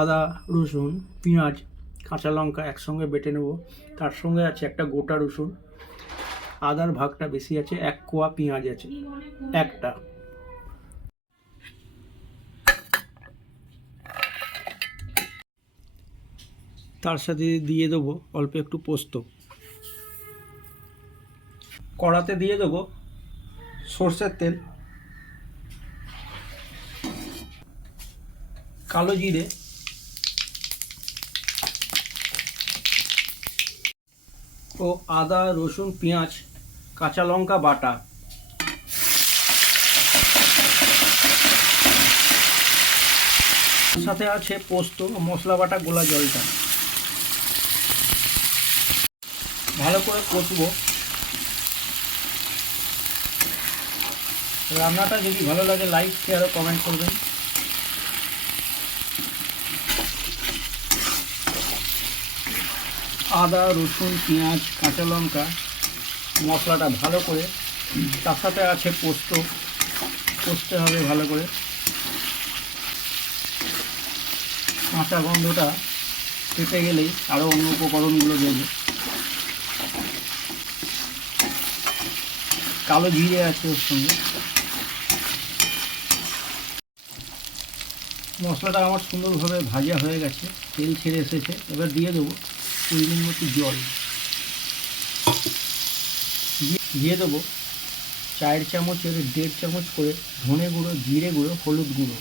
আদা, রসুন, পেঁয়াজ, কাঁচা লঙ্কা একসঙ্গে বেটে নেব। তার সঙ্গে আছে একটা গোটা রসুন। আদার ভাগটা বেশি আছে, এক কোয়া পেঁয়াজ আছে, একটা। তার সাথে দিয়ে দেবো অল্প একটু পোস্ত। কড়াতে দিয়ে দেবো সর্ষের তেল। কালো জিরে ও আদা, রসুন, পেঁয়াজ, কাঁচা লঙ্কা, বাটা। সাথে আছে পোস্ত, মশলা বাটা, গোলা জলটা। ভালো করে কষবো। রান্নাটা যদি ভালো লাগে লাইক শেয়ার ও কমেন্ট করবেন। আদা, রসুন, পেঁয়াজ, কাঁচা লঙ্কা মশলাটা ভালো করে। তার সাথে আছে পোস্ত। কষতে হবে ভালো করে। কাঁচা গন্ধটা কেটে গেলেই আরও অন্য উপকরণগুলো দেবো কালো জিরে আছে ওর সঙ্গে। মশলাটা আমার সুন্দরভাবে ভাজা হয়ে গেছে। তেল ছেড়ে এসেছে। এবার দিয়ে দেবো পরিমাণ মতো জল। দিয়ে- দেবো চায়ের চামচের দেড় চামচ করে ধনে গুঁড়ো, জিরে গুঁড়ো, হলুদ গুঁড়ো।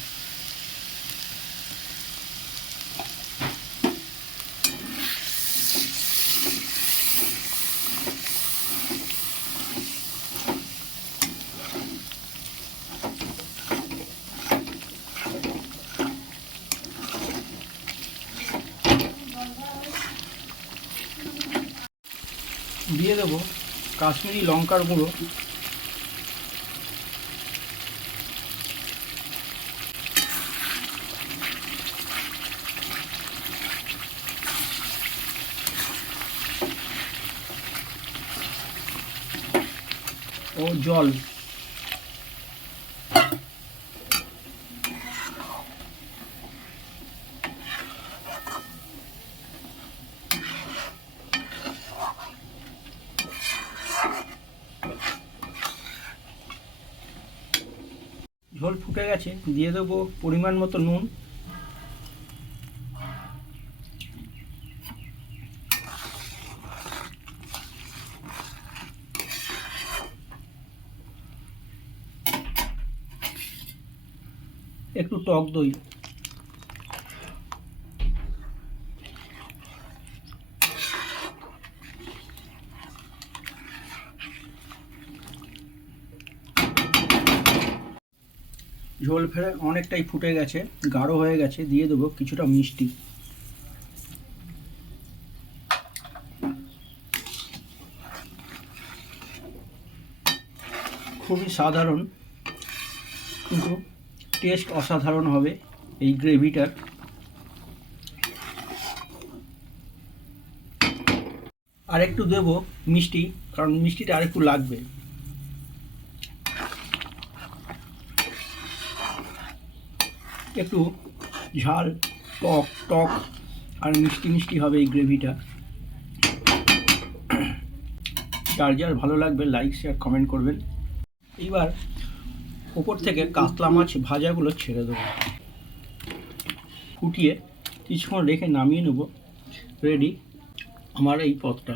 দিয়ে দেবো কাশ্মীরি লঙ্কার গুঁড়ো। ও জল। ঝোল ফুটে গেছে দিয়ে দেবো পরিমাণ মতো নুন। একটু টক দই। ঝোল ফেরে অনেকটাই ফুটে গেছে, গাঢ় হয়ে গেছে, দিয়ে দেবো কিছুটা মিষ্টি। খুবই সাধারণ, কিন্তু টেস্ট অসাধারণ হবে এই গ্রেভিটার। আর একটু দেবো মিষ্টি, কারণ মিষ্টিটা আর একটু লাগবে। একটু ঝাল, টক টক, আর মিষ্টি মিষ্টি হবে এই গ্রেভিটা। যার যার ভালো লাগবে লাইক শেয়ার কমেন্ট করবেন। এইবার ওপর থেকে কাতলা মাছ ভাজাগুলো ছেড়ে দেবো। ফুটিয়ে কিছুক্ষণ রেখে নামিয়ে নেব। রেডি আমার এই পদটা